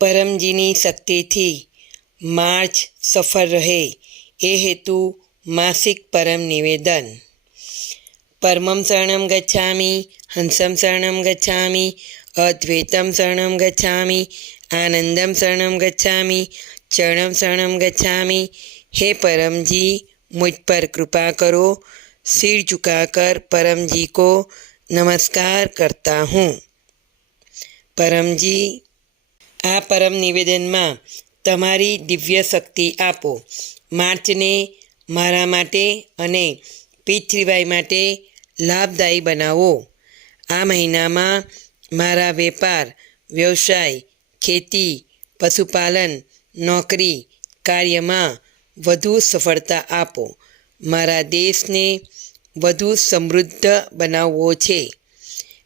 પરમજીની શક્તિથી માર્ચ સફળ રહે એ હેતુ માસિક પરમ નિવેદન. પરમં શરણં ગચ્છામિ, હંસં શરણં ગચ્છામિ, અદ્વૈતં શરણં ગચ્છામિ, આનંદં શરણં ગચ્છામિ, ચરણં શરણં ગચ્છામિ. હે परमजी, मुझ पर कृपा करो. सिर झुकाकर परमजी को नमस्कार करता हूँ. परमजी, આ પરમ નિવેદનમાં તમારી દિવ્ય શક્તિ આપો. માર્ચને મારા માટે અને પીતૃવાય માટે લાભદાયી બનાવો. આ મહિનામાં મારા વેપાર, વ્યવસાય, ખેતી, પશુપાલન, નોકરી, કાર્યમાં વધુ સફળતા આપો. મારા દેશને વધુ સમૃદ્ધ બનાવવો છે.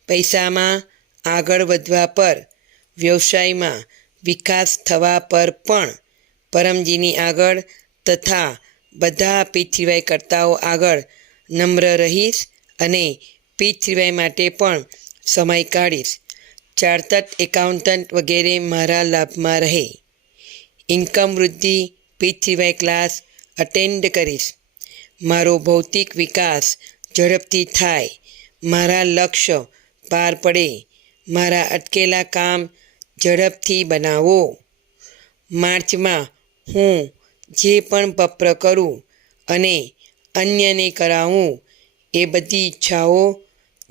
પૈસામાં આગળ વધવા પર, વ્યવસાયમાં વિકાસ થવા પર પણ પરમજીની આગળ તથા બધા પીતૃવાય કરતાઓ આગળ નમ્ર રહીશ અને પીતૃવાય માટે પણ સમય કાઢીશ. ચાર્ટર્ડ એકાઉન્ટન્ટ વગેરે મારા લાભમાં રહે. ઇન્કમ વૃદ્ધિ પીતૃવાય ક્લાસ અટેન્ડ કરીશ. મારો ભૌતિક વિકાસ ઝડપથી થાય. મારા લક્ષ્ય પાર પડે. મારા અટકેલા કામ ઝડપથી બનાવો. માર્ચમાં હું જે પણ પત્ર કરું અને અન્યને કરાવું એ બધી ઈચ્છાઓ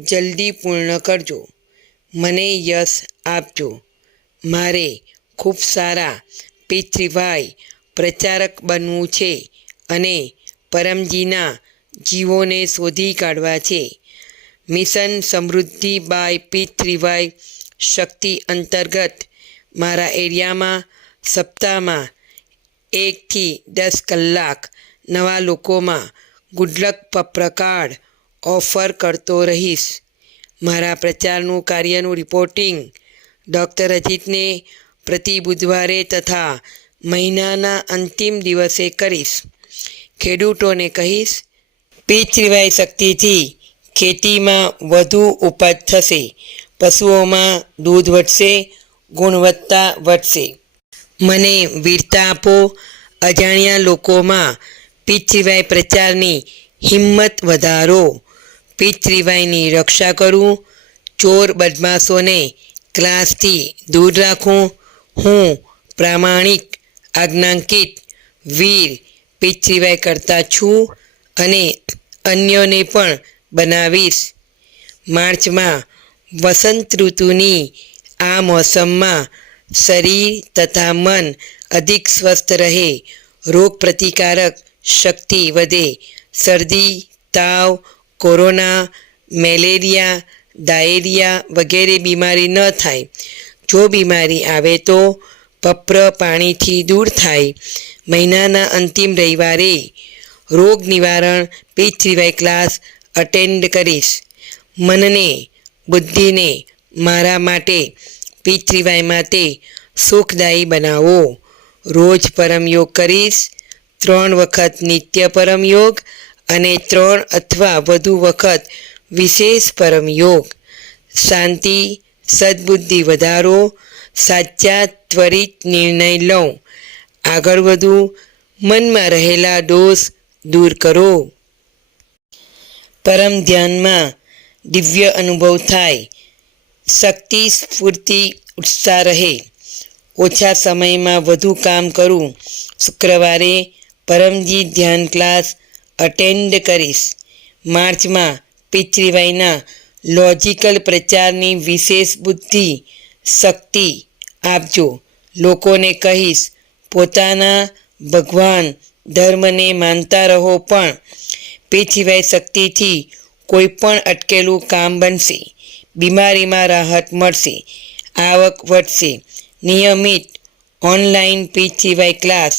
જલ્દી પૂર્ણ કરજો. મને યશ આપજો. મારે ખૂબ સારા પીતૃવાય પ્રચારક બનવું છે અને પરમજીના જીવોને શોધી કાઢવા છે. મિશન સમૃદ્ધિ બાય પીતૃવાય શક્તિ અંતર્ગત મારા એરિયામાં સપ્તાહમાં 1 થી 10 કલાક નવા લોકોમાં ગુડલક પત્ર કાર્ડ ઓફર કરતો રહીશ. મારા પ્રચારનું કાર્યનું રિપોર્ટિંગ ડૉક્ટર અજીતને પ્રતિ બુધવારે તથા મહિનાના અંતિમ દિવસે કરીશ. ખેડૂતોને કહીશ, પીતૃવાય શક્તિથી ખેતીમાં વધુ ઉપજ થશે. પશુઓમાં દૂધ વધશે, ગુણવત્તા વધશે. મને વીરતા આપો. અજાણ્યા લોકોમાં પીતૃવાય પ્રચારની હિંમત વધારો. પીતૃવાયની રક્ષા કરું. ચોર બદમાશોને ક્લાસથી દૂર રાખું. હું પ્રામાણિક, આજ્ઞાંકિત, વીર પીતૃવાય કરતા છું અને અન્યોને પણ બનાવીશ. માર્ચમાં વસંત ઋતુની આ મોસમમાં શરીર તથા મન અધિક સ્વસ્થ રહે. રોગ પ્રતિકારક શક્તિ વધે. શરદી, તાવ, કોરોના, મેલેરિયા, ડાયેરિયા વગેરે બીમારી ન થાય. જો બીમારી આવે તો પત્ર પાણીથી દૂર થાય. મહિનાના અંતિમ રવિવારે રોગ નિવારણ પીતૃવાય ક્લાસ અટેન્ડ કરીશ. મનને, બુદ્ધિને મારા માટે, પીતૃવાય માટે સુખદાયી બનાવો. રોજ પરમયોગ કરીશ. 3 વખત નિત્ય પરમયોગ અને 3 અથવા વધુ વખત વિશેષ પરમયોગ. શાંતિ, સદ્બુદ્ધિ વધારો. સાચા ત્વરિત નિર્ણય લઉં. આગળ વધું. મનમાં રહેલા દોષ દૂર કરો. પરમ ધ્યાનમાં દિવ્ય અનુભવ થાય. શક્તિ, સ્ફૂર્તિ, ઉત્સાહ રહે. ઓછા સમયમાં વધુ કામ કરું. શુક્રવારે પરમજી ધ્યાન ક્લાસ અટેન્ડ કરીશ. માર્ચમાં પીતૃવાયના લોજિકલ પ્રચારની વિશેષ બુદ્ધિ, શક્તિ આપજો. લોકોને કહીશ, પોતાના ભગવાન ધર્મને માનતા રહો, પણ પીતૃવાય શક્તિથી કોઈ પણ અટકેલું કામ બનશે. બીમારીમાં રાહત મળશે. આવક વધશે. નિયમિત ઓનલાઈન પીતૃવાય ક્લાસ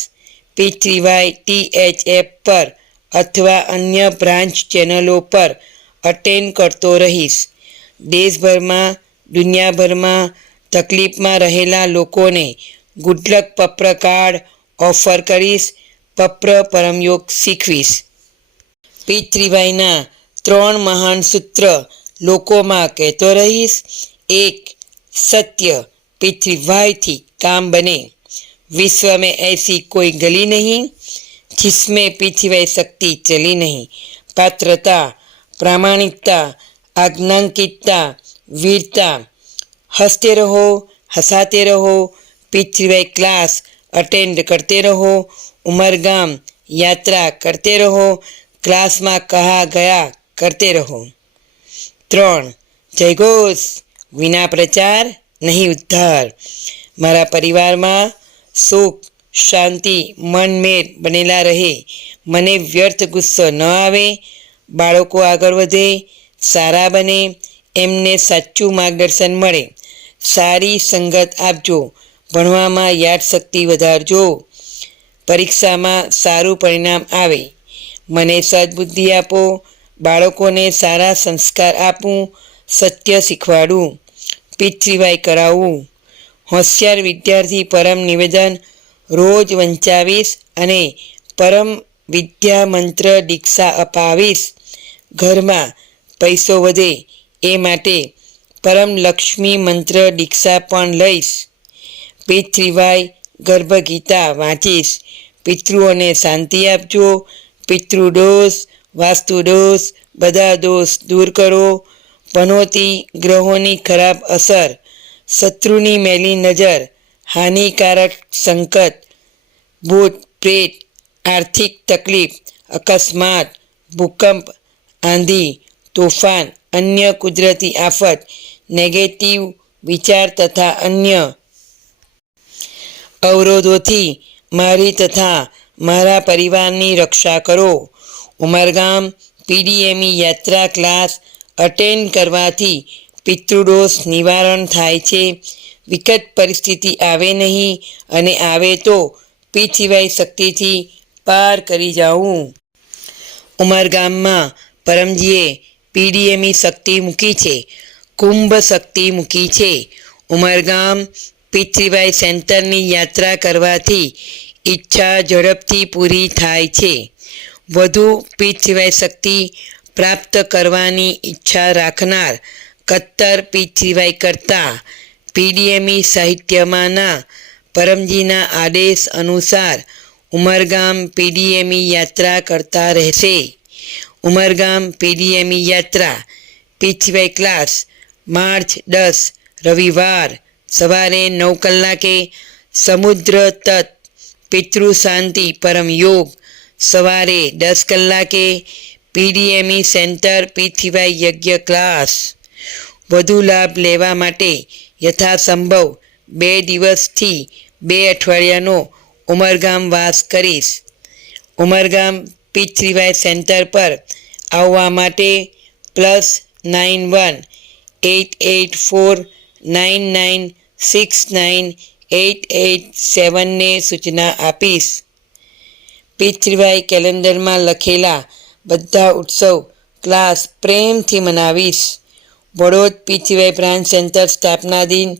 પીતૃવાય THF પર અથવા અન્ય બ્રાન્ચ ચેનલો પર અટેન્ડ કરતો રહીશ. દેશભરમાં, દુનિયાભરમાં તકલીફમાં રહેલા લોકોને ગુડલક પત્ર કાર્ડ ઓફર કરીશ. પત્ર પરમયોગ શીખવીશ. પીતૃવાયના 3 મહાન સૂત્ર લોકોમાં કહેતો રહીશ. 1. સત્ય, पृथ्वीभाई थी काम बने। विश्व में ऐसी कोई गली नहीं जिसमें पृथ्वीभाई शक्ति चली नहीं। पात्रता, प्रामाणिकता, आज्ञांकितता, वीरता, हंसते रहो, हंसाते रहो, पृथ्वीभाई क्लास अटेंड करते रहो, उमरगाम यात्रा करते रहो, क्लास में कहा गया करते रहो। 3. जयघोष, विना प्रचार नहीं उद्धार। मारा परिवार में सुख शांति मनमेर बनेला रहे, मने व्यर्थ गुस्सो न आवे, बाळको आगळ वधे, सारा बने, एमने साचुं मार्गदर्शन मळे। सारी संगत आपजो, भणवामां यादशक्ति वधारजो, परीक्षामां सारुं परिणाम आवे। मने सद्बुद्धि आपो, बाळकोने सारा संस्कार आपूं, सत्य शीखवाडुं, पृथ्वीभाई करावुं। होशियार विद्यार्थी परम निवेदन रोज वंचावीस अने परम विद्या मंत्र दीक्षा अपावीस। घरमां पैसो वधे ए माटे परम लक्ष्मी मंत्र दीक्षा पण लईश। पृथ्वीभाई गर्भगीता वाँचीश। पितृओने शांति आपजो। पितृदोष वास्तुदोष बधा दोष दूर करो। पनोती ग्रहोनी खराब असर, शत्रुनी मेली नजर, हानिकारक संकट, भूत प्रेत, आर्थिक तकलीफ, अकस्मात, भूकंप, आंधी, तूफान, अन्य कुदरती आफत, नेगेटिव विचार तथा अन्य अवरोधोथी मारी तथा मारा परिवारनी रक्षा करो। उमरगाम पीडीएमई यात्रा क्लास अटेन्ड करवाथी पितृदोष निवारण थाय छे। विकट परिस्थिति आवे नहीं अने आवे तो पृथ्वीभाई शक्तिथी पार करी जाऊं। उमरगाममां परमजीए पीडीएमई शक्ति मूकी छे, कुंभ शक्ति मूकी छे। उमरगाम पृथ्वीभाई सेंटरनी यात्रा करवाथी इच्छा झड़पथी पूरी थाय छे। વધુ પૃથ્વીભાઈ શક્તિ પ્રાપ્ત કરવાની ઈચ્છા રાખનાર કત્તર પૃથ્વીભાઈ કરતા પીડીએમઈ સાહિત્યમાંના પરમજીના આદેશ અનુસાર ઉમરગામ પીડીએમઈ યાત્રા કરતા રહેશે। ઉમરગામ પીડીએમઈ યાત્રા પૃથ્વીભાઈ ક્લાસ માર્ચ 10 રવિવાર સવારે 9 કલાકે સમુદ્ર તટ પિતૃ શાંતિ પરમ યોગ સવારે 10 કલાકે પીડીએમઈ સેન્ટર પૃથ્વીભાઈ યજ્ઞ ક્લાસ। વધુ લાભ લેવા માટે યથાસંભવ 2 દિવસથી 2 અઠવાડિયાનો ઉમરગામ વાસ કરીશ। ઉમરગામ પૃથ્વીભાઈ સેન્ટર પર આવવા માટે +91 884 9969 ને સૂચના આપીશ। પૃથ્વીભાઈ કેલેન્ડરમાં લખેલા બધા ઉત્સવ ક્લાસ પ્રેમથી મનાવીશ। વડોદ પૃથ્વીભાઈ બ્રાન્ચ સેન્ટર સ્થાપના દિન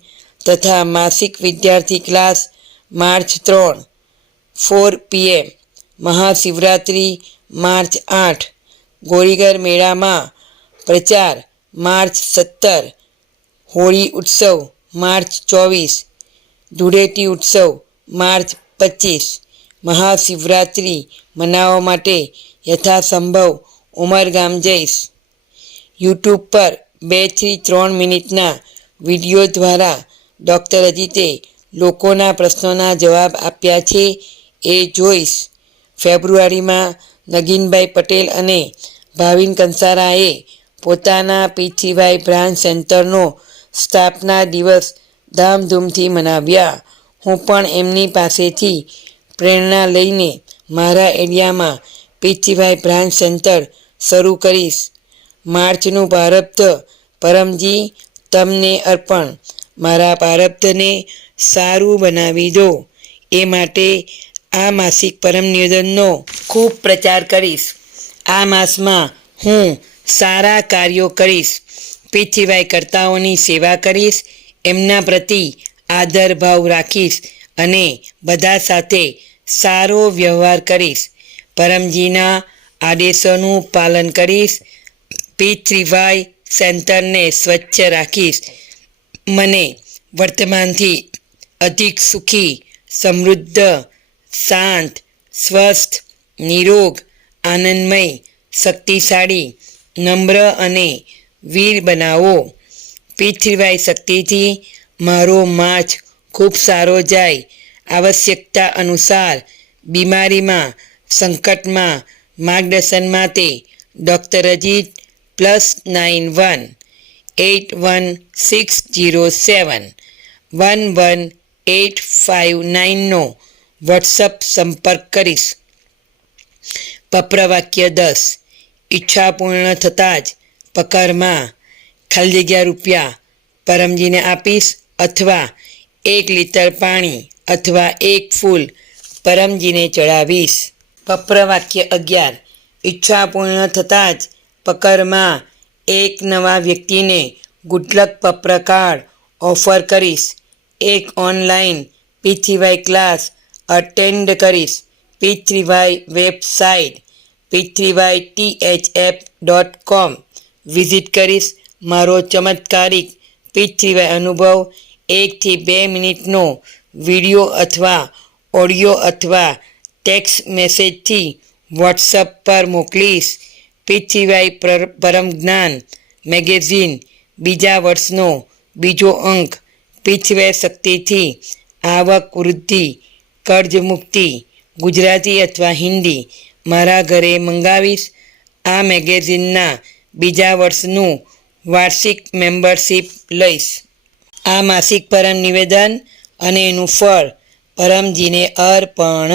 તથા માસિક વિદ્યાર્થી class March 3 4 PM। Mahashivratri March 8। ગોરીગર મેળામાં પ્રચાર માર્ચ 17। હોળી ઉત્સવ માર્ચ 24। ધૂળેટી ઉત્સવ માર્ચ 25। મહાશિવરાત્રિ મનાવવા માટે યથાસંભવ ઉમરગામ જઈશ। યુટ્યુબ પર 2 થી 3 મિનિટના વિડીયો દ્વારા ડૉક્ટર અજીતે લોકોના પ્રશ્નોના જવાબ આપ્યા છે એ જોઈશ। ફેબ્રુઆરીમાં નગીનભાઈ પટેલ અને ભાવિન કંસારાએ પોતાના પૃથ્વીભાઈ બ્રાન્ચ સેન્ટરનો સ્થાપના દિવસ ધામધૂમથી મનાવ્યા। હું પણ એમની પાસેથી પ્રેરણા લઈને મારા એરિયામાં પૃથ્વીભાઈ બ્રાન્ચ સેન્ટર શરૂ કરીશ। માર્ચનું પ્રારબ્ધ પરમજી તમને અર્પણ। મારા પ્રારબ્ધને સારું બનાવી દો એ માટે આ માસિક પરમ નિવેદનનો ખૂબ પ્રચાર કરીશ। આ માસમાં હું સારા કાર્યો કરીશ। પૃથ્વીભાઈ કર્તાઓની સેવા કરીશ, એમના પ્રતિ આદર ભાવ રાખીશ અને બધા સાથે સારો વ્યવહાર કરીશ। પરમજીના આદેશોનું પાલન કરીશ। પૃથ્વીભાઈ સેન્ટરને સ્વચ્છ રાખીશ। મને વર્તમાનથી અધિક સુખી, સમૃદ્ધ, શાંત, સ્વસ્થ, નિરોગ, આનંદમય, શક્તિશાળી, નમ્ર અને વીર બનાવો. P3Y શક્તિથી મારો માર્ચ ખૂબ સારો જાય. આવશ્યકતા અનુસાર બીમારીમાં, સંકટમાં માર્ગદર્શન માટે ડૉક્ટર અજીત +91 81 607 11859નો વોટ્સઅપ સંપર્ક કરીશ. પપ્રવાક્ય 10. ઈચ્છા પૂર્ણ થતાં જ પકરમાં ખાલી જગ્યા રૂપિયા પરમજીને આપીશ અથવા 1 લીટર પાણી અથવા 1 ફૂલ પરમજીને ચડાવીશ. પપ્રવાક્ય 11. ઈચ્છા પૂર્ણ થતાં જ પકરમાં એક નવા વ્યક્તિને ગુડલક પપ્ર કાર્ડ ઓફર કરીશ. એક ઓનલાઈન P3Y ક્લાસ અટેન્ડ કરીશ. P3Y વેબસાઇટ p3ythf.com વિઝિટ કરીશ. મારો ચમત્કારિક P3Y અનુભવ 1 થી 2 મિનિટનો વિડીયો અથવા ઓડિયો અથવા ટેક્સ્ટ મેસેજથી વોટ્સઅપ પર મોકલીશ. P3Y પરમ જ્ઞાન મેગેઝિન બીજા વર્ષનો બીજો અંક. P3Y શક્તિથી આવક વૃદ્ધિ, કર્જ મુક્તિ. ગુજરાતી અથવા હિન્દી મારા ઘરે મંગાવીશ. આ મેગેઝિનના બીજા વર્ષનું વાર્ષિક મેમ્બરશિપ લઈશ. આ માસિક પરમ નિવેદન અને એનું ફળ પરમજીને અર્પણ.